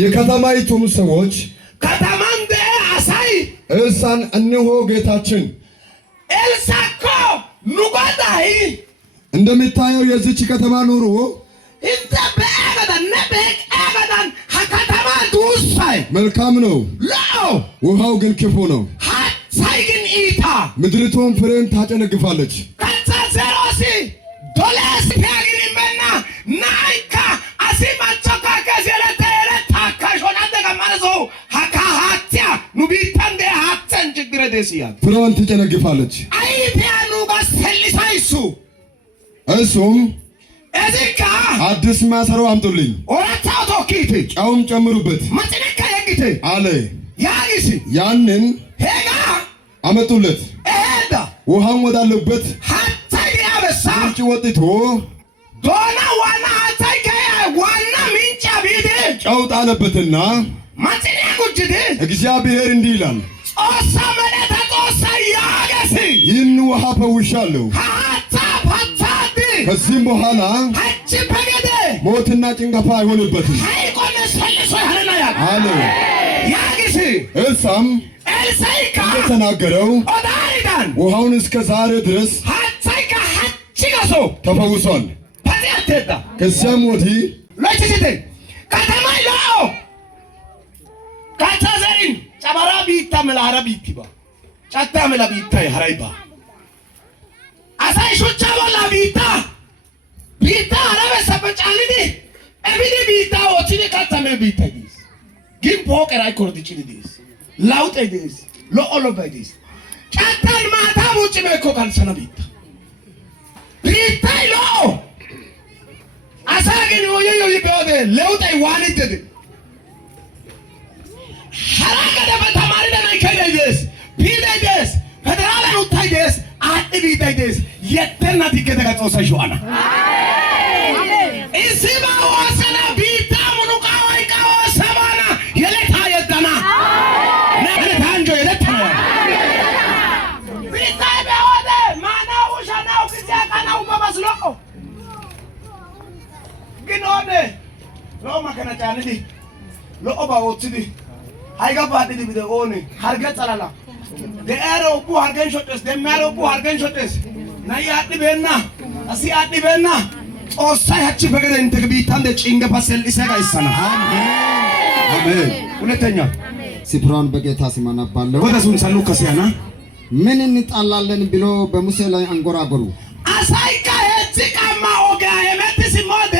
የከተማይቱም ሰዎች ከተማንደ አሳይ ኤልሳዕን እነሆ ጌታችን ኤልሳኮ ኑጓዳይ እንደምታየው የዚች ከተማ ኑሮ እንደ በአገዳን ነበአገዳን ከተማ ዱሳይ መልካም ነው፣ ውሃው ግን ክፉ ነው። ሀሳይ ግን ኢታ ምድሪቱም ፍሬን ታጨነግፋለች። ከተዘሮሲ ዶላስ ያግሪመና ናይካ አሲማቸካ ከዘለተ ታካሾና ደጋማረዞ ሀካሃቲያ ኑቢታንደ ሀተን ችግረ ደሲያ ፍሬዋን ትጨነግፋለች። አይፒያኑ ባሰልሳይሱ እሱም እዚካ አዲስ ማሰሮ አምጡልኝ፣ ወራታው ቶኪት ጨውም ጨምሩበት ማጥነካ የግቴ አለ። ያጊስ ያንን ሄጋ አመጡለት። ኤዳ ውሃም ወዳለበት ሀታይ ያበሳ ምንጭ ወጥቶ ዶና ዋና ሀታይ ዋና ምንጭ ቢደ ጨው ጣለበትና ማጥነያ ጉጅደ እግዚአብሔር እንዲህ ይላል፣ ጾሳ መለታ ጾሳ ያገስ ይህን ውሃ ፈውሻለሁ። ከዚህም በኋላ ሀጭ በገደ ሞትና ጭንገፋ አይሆንበትም አለ። ያጊስ ኤልሳዕም ኤልሳይካ እንደተናገረው ኦዳሪዳን ውሃውን እስከ ዛሬ ድረስ ሀሳይካ ሀጭ ገሶ ተፈውሷል። ፓዚያቴታ ከዚያም ወዲህ ለችሲቴ ከተማይ ላኦ ካታዘሪን ጨበራ ቢታ መላራ ቢቲባ ጫታ መላ ቢታ ያራይባ አሳይ ሹቻ ወላ ቢታ አረበሰ በጫልዲ እብዲ ቢታ ወጪ ከተማ ቢታ ዲስ ግን ፖከር አይኮርድ ጭሊ ዲስ ላውጥ ዲስ ሎኦሎ ባዲስ ጫታን ማታ ውጭ በኮ ካልሰና ቢታ ሎ አሳገን ወየዮ ይበደ ለውጣይ ዋልደድ ሐራቀደ በተማሪ ደናይ ከደይስ ቢደይስ ፈደራላ ውታይስ ቢታይስ የተና ዲከተ ከጾሰሽዋና ኢሲባ ወሰና ቢታ ሙኑቃ ወይቃ ወሰባና የለታ የደና ነታንጆ የለታ ቢታ በወደ ማናው ሻናው ከዚያካናው በመስሎ ግኖነ ሎማ ከነጫንዲ ሎኦባ ወጥዲ ሃይጋባዲ ቢደኦኒ ሀርገጸላላ ደአሮ ቡ ሀርገን ሾጥስ ደማሮ ቡ ሀርገን ሾጥስ ናይ አድበና አሲ አድበና ጾሳይ ሀጭ በገደ እንተ ቢታንደ ጭንገ ፓሰል ይሰጋ ይሰና አሜን። ሁለተኛ ሲፕራን በጌታ ስም አነባለሁ። ወደሱን ሰሉ ከሲያና ምን እንጣላለን ብሎ በሙሴ ላይ አንጎራጎሩ። አሳይካ እዚቃማ ኦጋ የመትስ ሞደ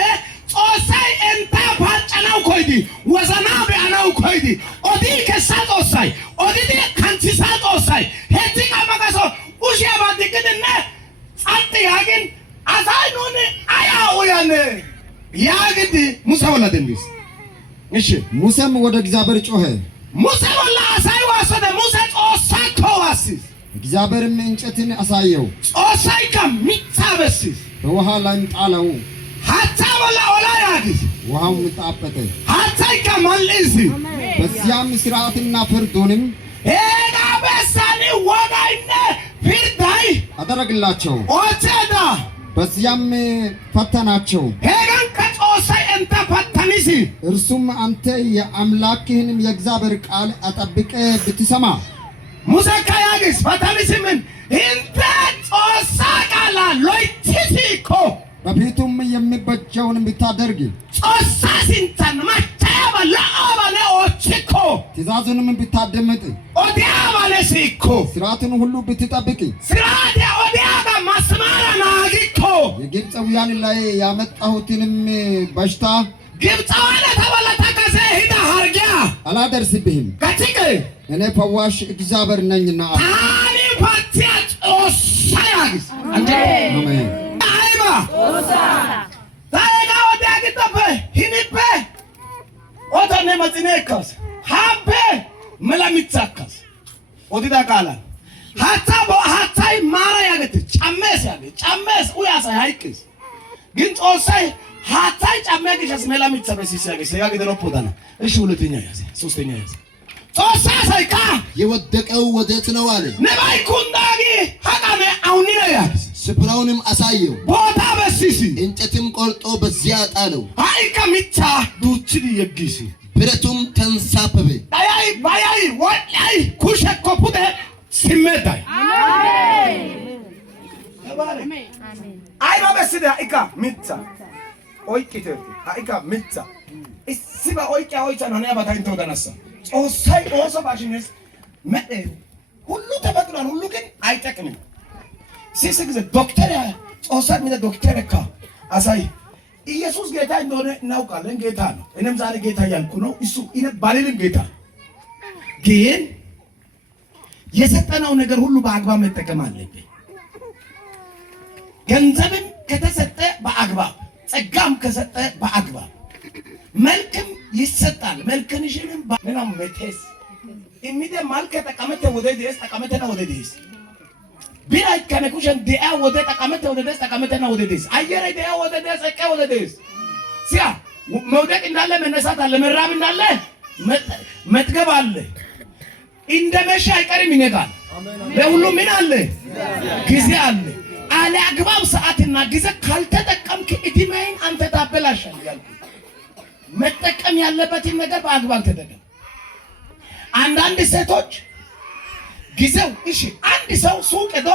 ጾሳይ እንታ ፓጨናው ኮይዲ ወዘና ቢያናው ኮይዲ ኦዲ ከሳ ጾሳይ ኦዲ ካንቲሳ ጾሳይ እዚቃማ ከሶ ኡሺያ ባዲግድነ ጻጥ ያግን አሳይኑን አያው ያነ ያግድ ሙሳ ወላደንዲስ እሺ ሙሴም ወደ እግዚአብሔር ጮኸ። ሙሴ ወላ አሳይ ዋሰደ ሙሴ ጾሳ ኮዋስ እግዚአብሔርም እንጨትን አሳየው። ጾሳይ ከሚታበስ በውሃ ላይ ጣለው። ሀታ ወላ ወላ ያግስ ውሃው ጣፈጠ። ሀታይ ከመልስ በዚያም ሥርዓትና ፍርዱንም ሄዳ በሳኒ ወጋይነ ፍርዳይ አደረግላቸው። ኦቸዳ በዚያም ፈተናቸው። ሄጋን ከጾሳይ እንተ ፈተኒሲ እርሱም አንተ የአምላክህን የእግዚአብሔር ቃል አጠብቀ ብትሰማ ሙሴካ ያግስ ፈተኒሲ ምን እንተ ጾሳ ቃላ ሎይቲሲኮ በፊቱም የሚበጀውን ብታደርግ ጾሳ ሲንተን ማቻባ ለአባለ ኦችኮ ትእዛዙንም ብታደምጥ ኦዲያባለ ሲኮ ሥርዓቱን ሁሉ ብትጠብቅ ስራቴ ኦዲያባ ማስማራ ናጊኮ የግብፃውያን ላይ ያመጣሁትንም በሽታ ግብፃውያን ተበለተ ከሰ ሂዳ ሀርጊያ አላደርስብህም። ከቲቅ እኔ ፈዋሽ እግዚአብሔር ነኝና ታኒ ፓቲያ ጾሳ ያግስ አሜን። አይባ ጾሳ ታይጋ ወዲያ ግጠፈ ሂኒበ ኦተነ መጽኔከስ ሀበ መላሚጻከስ ኦዲዳ ቃላ ሀታይ ማራ ያገት ጫመስ ያገ ጫመስ ኡያሳይ ሃይክስ ግን ጾሳይ ሀታይ ጫመግሽስ መላሚጻበስ ይሳገስ ያገ ደሮፖዳና እሺ ሁለተኛ ያዘ ሶስተኛ ያዘ ጾሳ ሳይካ የወደቀው ወዴት ነው አለ። ነባይ ኩንዳጊ ሀቃነ አውኒ ነው ያስ ስፍራውንም አሳየው። ቦታ በሲሲ እንጨትም ቆርጦ በዚያ ጣለው። አይካ ሚቻ ዱችዲ የጊሲ ብረቱም ተንሳፈፈ። አይ ባይ ወላይ ኩሸ ኮፑደ ሲመታይ አሜን አይ ባበስደ አይካ ሚቻ ኦይቂተ አይካ ሚቻ እስባ ኦይጫ ነው ነው ባታይቶ ተነሳ ጾሳይ ጾሶ ባሽነስ መደ ሁሉ ተፈቅዷል። ሁሉ ግን አይጠቅምም። ሲስግዘ ዶክተር ጾሳ ሚደ ዶክተር እካ አሳይ ኢየሱስ ጌታ እንደሆነ እናውቃለን። ጌታ ነው። እኔም ዛሬ ጌታ ያልኩ ነው። እሱ እኔ ባልልም ጌታ ግን የሰጠነው ነገር ሁሉ በአግባብ መጠቀም አለብን። ገንዘብም ከተሰጠ በአግባብ፣ ጸጋም ከሰጠ በአግባብ፣ መልክም ይሰጣል። መልክንሽንም ባለና መቴስ ኢሚደ ማልከ ተቀመተ ወደ ደስ ተቀመተና ወደ ደስ ቢራይ ከነኩሽን ዲያ ወደ ተቀመተ ወደ ደስ ተቀመተና ወደ ደስ አየረ ዲያ ወደ ደስ እቀ ወደ ደስ ሲያ መውደቅ እንዳለ መነሳት አለ፣ መራብ እንዳለ መጥገብ አለ። እንደ መሻ አይቀርም ይነጋል። ለሁሉ ምን አለ? ጊዜ አለ። አለ አግባብ ሰዓትና ጊዜ ካልተጠቀምክ እድሜን አንተ ታበላሻለህ ያልኩ። መጠቀም ያለበትን ነገር በአግባብ ተጠቀም። አንዳንድ ሴቶች ጊዜው እሺ አንድ ሰው ሱቅ ሄዶ